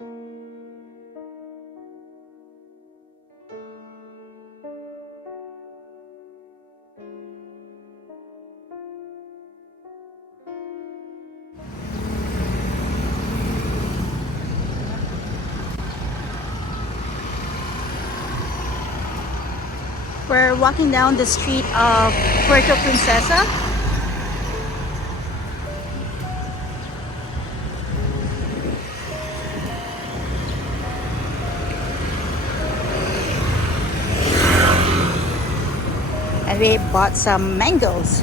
We're walking down the street of Puerto Princesa. And we bought some mangoes.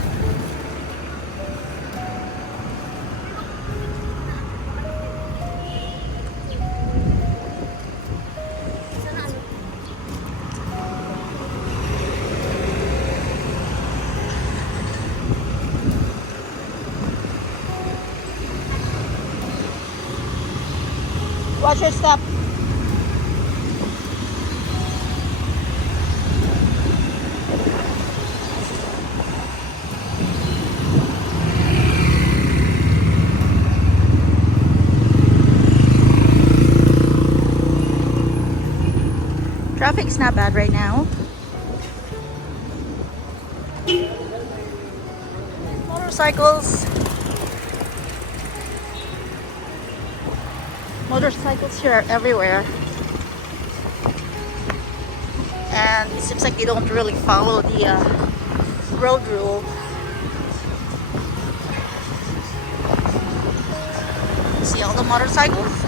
Watch your step. Traffic's not bad right now. Motorcycles. Motorcycles here are everywhere. And it seems like they don't really follow the road rule. See all the motorcycles?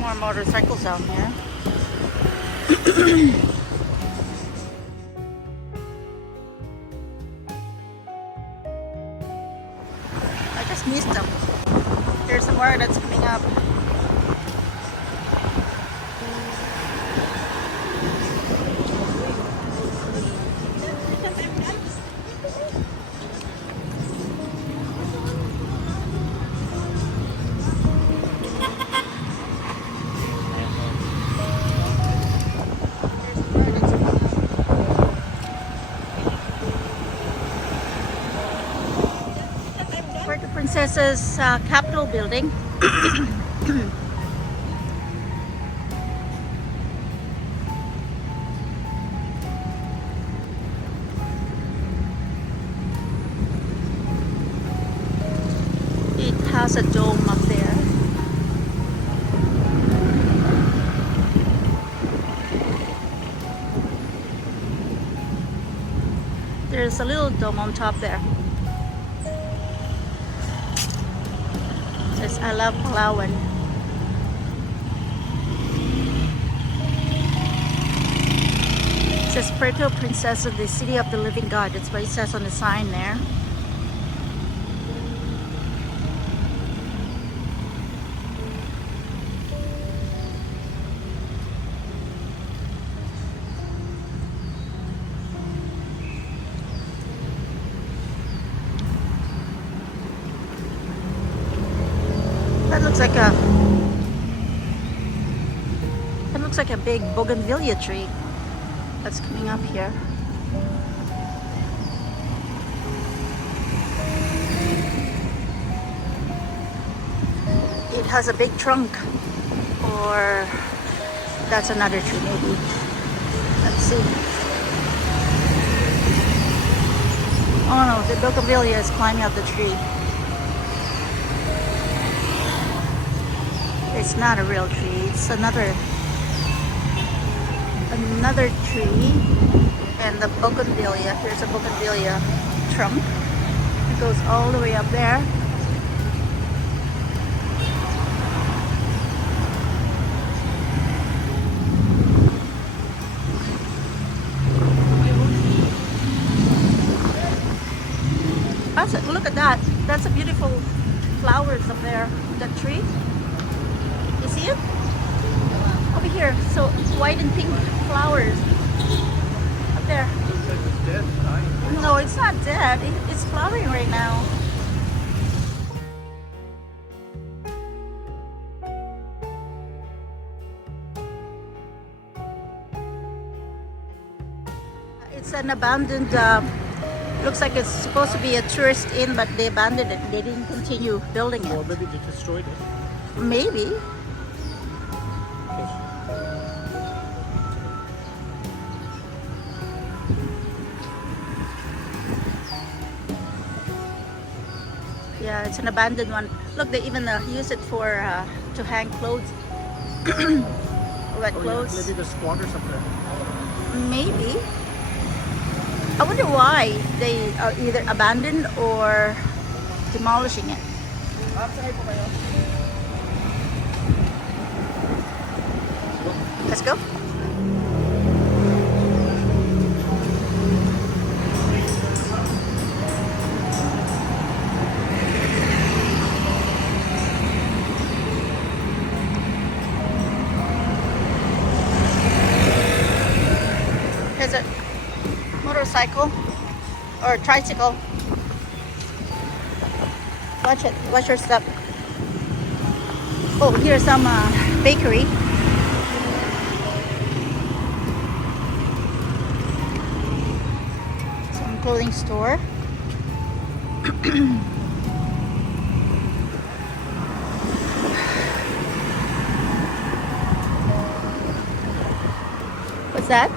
More motorcycles out here. I just missed them. There's some more that's coming up. Puerto Princesa's Capitol building. It has a dome up there. There's a little dome on top there. It says, I love Palawan. It says Puerto Princesa, the city of the living God. That's what it says on the sign there. That looks like a big bougainvillea tree that's coming up here. It has a big trunk, or that's another tree maybe. Let's see. Oh no, the bougainvillea is climbing up the tree. It's not a real tree, it's another tree. And the bougainvillea, here's a bougainvillea trunk. It goes all the way up there. Look at that. That's a beautiful flowers up there, that tree. You see it? Over here. So white and pink flowers. Up there. No, it's not dead. It's flowering right now. It's an abandoned, looks like it's supposed to be a tourist inn, but they abandoned it. They didn't continue building Or it. maybe they destroyed it. Maybe. Yeah, it's an abandoned one. Look, they even use it for to hang clothes, wet Oh, clothes. yeah. Maybe the squatters up there. Maybe. I wonder why they are either abandoned or demolishing it. Let's go. Here's a motorcycle or tricycle. Watch it. Watch your step. Oh, here's some bakery. Some clothing store. What's that?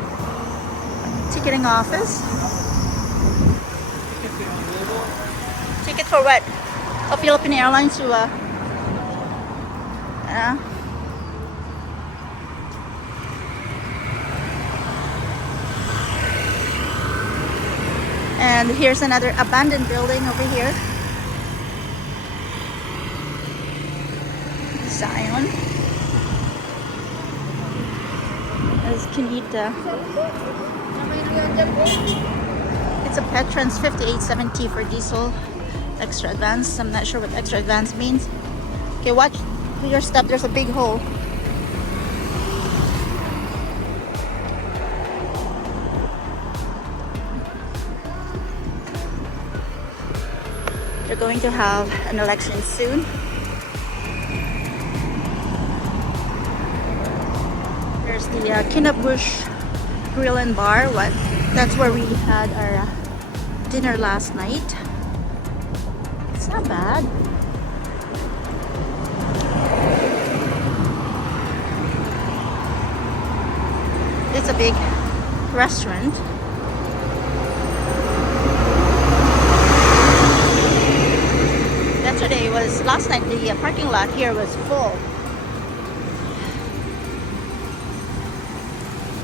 Ticketing office. Ticket for what? Oh, Philippine Airlines to and here's another abandoned building over here. Zion. As can eat. It's a Petrons 5870 for diesel. Extra advance. I'm not sure what extra advance means. Okay, watch your step. There's a big hole. They're going to have an election soon. There's the Kinabush Grill and Bar. That's where we had our dinner last night. It's not bad. It's a big restaurant. Last night the parking lot here was full.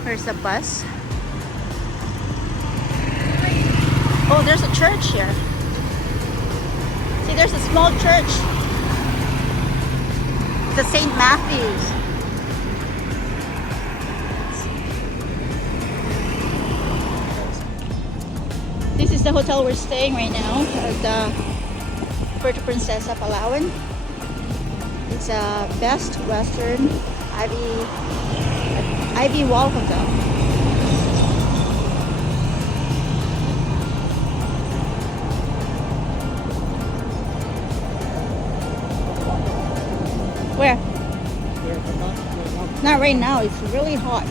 There's a bus. Oh, there's a church here. See, there's a small church. The St. Matthew's. This is the hotel we're staying right now at Puerto Princesa, Palawan. It's a Best Western Ivy Wall Hotel. Where? Not right now. It's really hot.